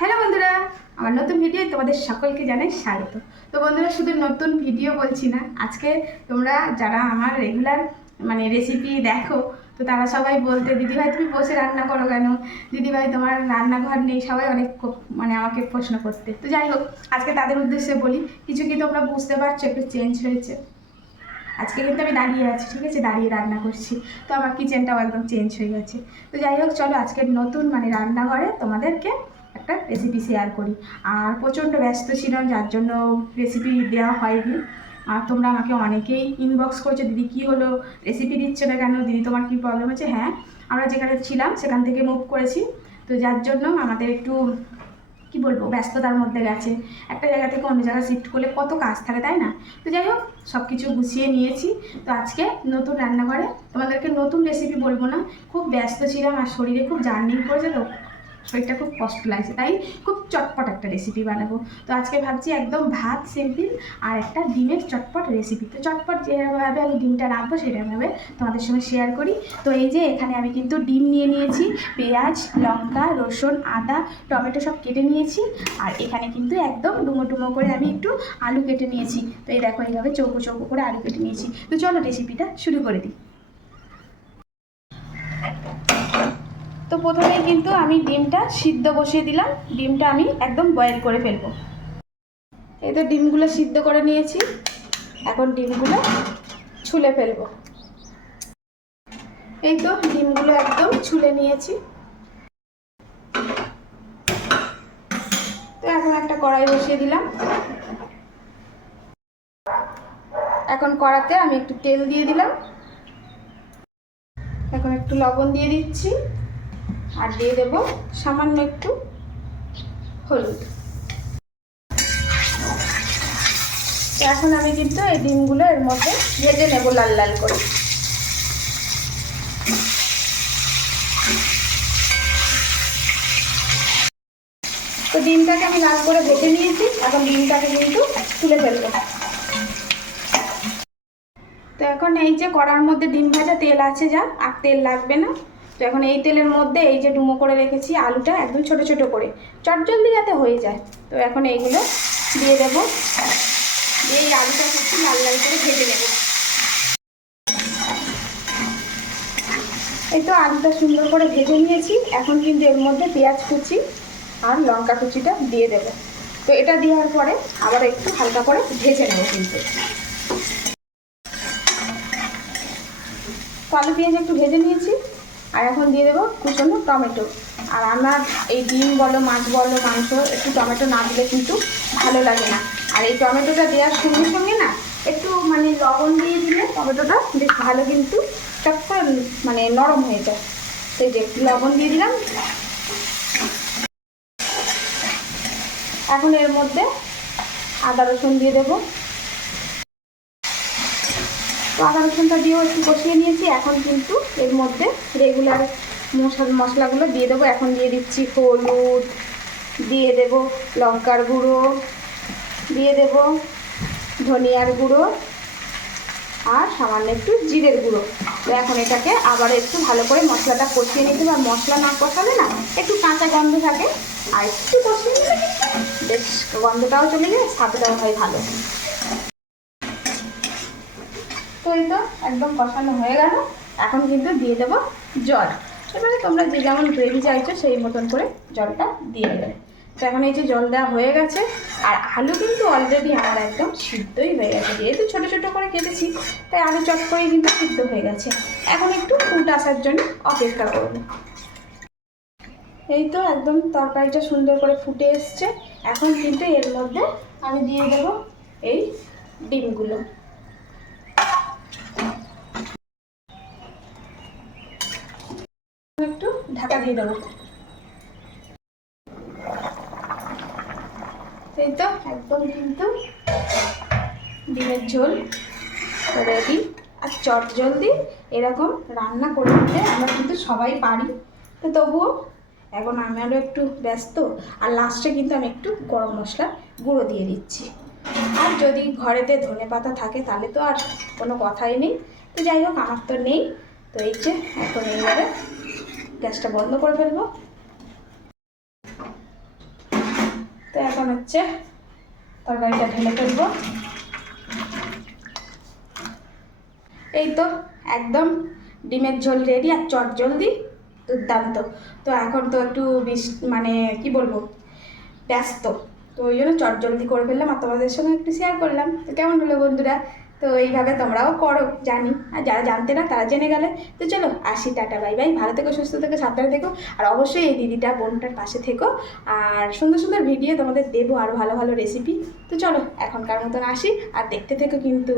Hello বন্ধুরা, আমার নতুন ভিডিও তোমাদের সকলকে জানাই স্বাগত। তো বন্ধুরা, শুধু নতুন ভিডিও বলছি না, আজকে তোমরা যারা আমার রেগুলার রেসিপি দেখো, তো তারা সবাই বলতে, দিদিভাই তুমি বসে রান্না করো কেন, দিদিভাই তোমার রান্নাঘর নেই, সবাই অনেক আমাকে প্রশ্ন করতে। তো যাই হোক, আজকে তাদের উদ্দেশ্যে বলি, কিছু কি তোমরা বুঝতে পারছো, একটু চেঞ্জ হয়েছে। আজকে কিন্তু আমি দাঁড়িয়ে আছি, ঠিক আছে, দাঁড়িয়ে রান্না করছি, তো আমার কিচেনটাও একদম চেঞ্জ হয়ে গেছে। তো যাই হোক, চলো আজকের নতুন রান্নাঘরে তোমাদেরকে একটা রেসিপি শেয়ার করি। আর প্রচণ্ড ব্যস্ত ছিলাম, যার জন্য রেসিপি দেওয়া হয়নি। আর তোমরা আমাকে অনেকেই ইনবক্স করছো, দিদি কী হলো, রেসিপি দিচ্ছ না কেন, দিদি তোমার কী প্রবলেম হচ্ছে। হ্যাঁ, আমরা যেখানে ছিলাম সেখান থেকে মুভ করেছি, তো যার জন্য আমাদের একটু কি বলবো, ব্যস্ততার মধ্যে গেছে। একটা জায়গা থেকে অন্য জায়গায় শিফট করলে কত কাজ থাকে, তাই না? তো যাই হোক, সব কিছু গুছিয়ে নিয়েছি। তো আজকে নতুন রান্নাঘরে তোমাদেরকে নতুন রেসিপি বলবো না, খুব ব্যস্ত ছিলাম আর শরীরে খুব জার্নি করেছে, তো শরীরটা খুব কষ্ট লাগছে, তাই খুব চটপট একটা রেসিপি বানাবো। তো আজকে ভাবছি একদম ভাত সিম্পল আর একটা ডিমের চটপট রেসিপি। তো চটপট যেভাবে আমি ডিমটা রাখবো সেটাভাবে তোমাদের সঙ্গে শেয়ার করি। তো এই যে এখানে আমি কিন্তু ডিম নিয়ে নিয়েছি, পেঁয়াজ, লঙ্কা, রসুন, আদা, টমেটো সব কেটে নিয়েছি। আর এখানে কিন্তু একদম ডুমো ডুমো করে আমি একটু আলু কেটে নিয়েছি। তো এই দেখো, এইভাবে চৌকো চৌকো করে আলু কেটে নিয়েছি। তো চলো রেসিপিটা শুরু করে দিই। তো প্রথমেই কিন্তু আমি ডিমটা সিদ্ধ বসিয়ে দিলাম, ডিমটা আমি একদম বয়েল করে ফেলবো। এই তো ডিমগুলো সিদ্ধ করে নিয়েছি, এখন ডিমগুলো ছুলে ফেলবো। এই তো ডিমগুলো একদম ছুলে নিয়েছি। তো এখন একটা কড়াই বসিয়ে দিলাম। এখন কড়াতে আমি একটু তেল দিয়ে দিলাম, এখন একটু লবণ দিয়ে দিচ্ছি, আর দিয়ে দেব সামান্য একটু হলুদ। তো এখন আমি কিন্তু এই ডিমগুলো এর মধ্যে ভেজে নেব লাল লাল করে। তো ডিমটাকে আমি লাল করে ভেজে নিয়েছি, এখন ডিমটাকে কিন্তু তুলে ফেলবো। তো এখন এই যে কড়ার মধ্যে ডিম ভাজা তেল আছে, যা আর তেল লাগবে না। তো এখন এই তেলের মধ্যে এই যে ডুমো করে রেখেছি আলুটা, একদম ছোট ছোট করে, চটজলদি যাতে হয়ে যায়। তো এখন এইগুলো দিয়ে দেবো, দিয়ে এই আলুটা একটু লাল লাল করে ভেজে নেব। এই তো আলুটা সুন্দর করে ভেজে নিয়েছি, এখন কিন্তু এর মধ্যে পেঁয়াজ কুচি আর লঙ্কা কুচিটা দিয়ে দেবো। তো এটা দেওয়ার পরে আবার একটু হালকা করে ভেজে নেব কিন্তু। তো আলু পেঁয়াজ একটু ভেজে নিয়েছি, আর এখন দিয়ে দেবো কুচনো টমেটো। আর আমার এই ডিম বলো, মাছ বলো, মাংস, একটু টমেটো না দিলে কিন্তু ভালো লাগে না। আর এই টমেটোটা দেওয়ার সঙ্গে সঙ্গে না একটু লবণ দিয়ে দিলে টমেটোটা বেশ ভালো কিন্তু চটপট নরম হয়ে যায়। এই যে একটু লবণ দিয়ে দিলাম। এখন এর মধ্যে আদা রসুন দিয়ে দেবো। তো আদা রসুনটা দিয়েও একটু কষিয়ে নিয়েছি, এখন কিন্তু এর মধ্যে রেগুলার মশলাগুলো দিয়ে দেবো। এখন দিয়ে দিচ্ছি হলুদ, দিয়ে দেব লঙ্কার গুঁড়ো, দিয়ে দেব ধনিয়ার গুঁড়ো, আর সামান্য একটু জিরের গুঁড়ো। তো এখন এটাকে আবার একটু ভালো করে মশলাটা কষিয়ে নিতে হবে। আর মশলা না কষালে না একটু কাঁচা গন্ধ থাকে, আর একটু কষিয়ে নিলে বেশ গন্ধটাও চলে যায়, স্বাদটাও হয় ভালো। তো এই তো একদম কষানো হয়ে গেল, এখন কিন্তু দিয়ে দেবো জল। এবারে তোমরা যে যেমন গ্রেভি চাইছো সেই মতন করে জলটা দিয়ে দেবে। তো এখন এই যে জল দেওয়া হয়ে গেছে, আর আলু কিন্তু অলরেডি আমার একদম সিদ্ধই হয়ে গেছে, যেহেতু ছোটো ছোটো করে কেটেছি তাই আলু চট করেই কিন্তু সিদ্ধ হয়ে গেছে। এখন একটু ফুট আসার জন্য অপেক্ষা করব। এই তো একদম তরকারিটা সুন্দর করে ফুটে এসছে, এখন কিন্তু এর মধ্যে আমি দিয়ে দেবো এই ডিমগুলো। একটু ঢাকা দিয়ে দেবো। এই তো একদম কিন্তু ডিমের ঝোল রেডি। আর চটজলদি এরকম রান্না করে দিতে আমরা কিন্তু সবাই পারি, তো তবুও এখন আমি আরও একটু ব্যস্ত। আর লাস্টে কিন্তু আমি একটু গরম মশলা গুঁড়ো দিয়ে দিচ্ছি। আর যদি ঘরেতে ধনেপাতা থাকে তাহলে তো আর কোনো কথাই নেই। তো যাই হোক, আমার তো নেই। তো এই যে এখন এইভাবে গ্যাসটা বন্ধ করে ফেলবো। এখন হচ্ছে তরকারিটা ঢেলে ফেলবো। এই তো একদম ডিমের ঝোল রেডি, আর চট জলদি দুর্দান্ত। তো এখন তো একটু মানে কি বলবো, ব্যস্ত, তো ওই জন্য চট জলদি করে ফেললাম আর তোমাদের সঙ্গে একটু শেয়ার করলাম। তো কেমন হলো বন্ধুরা? তো এইভাবে তোমরাও করো জানি, আর যারা জানতে না তারা জেনে গেলে। তো চলো আসি, টাটা বাই বাই, ভালো থেকো, সুস্থ থেকো, সাবধানে থেকো, আর অবশ্যই এই দিদিটা বোনটার পাশে থেকো, আর সুন্দর সুন্দর ভিডিও তোমাদের দেবো, আরও ভালো ভালো রেসিপি। তো চলো এখনকার মতন আসি, আর দেখতে থেকো কিন্তু।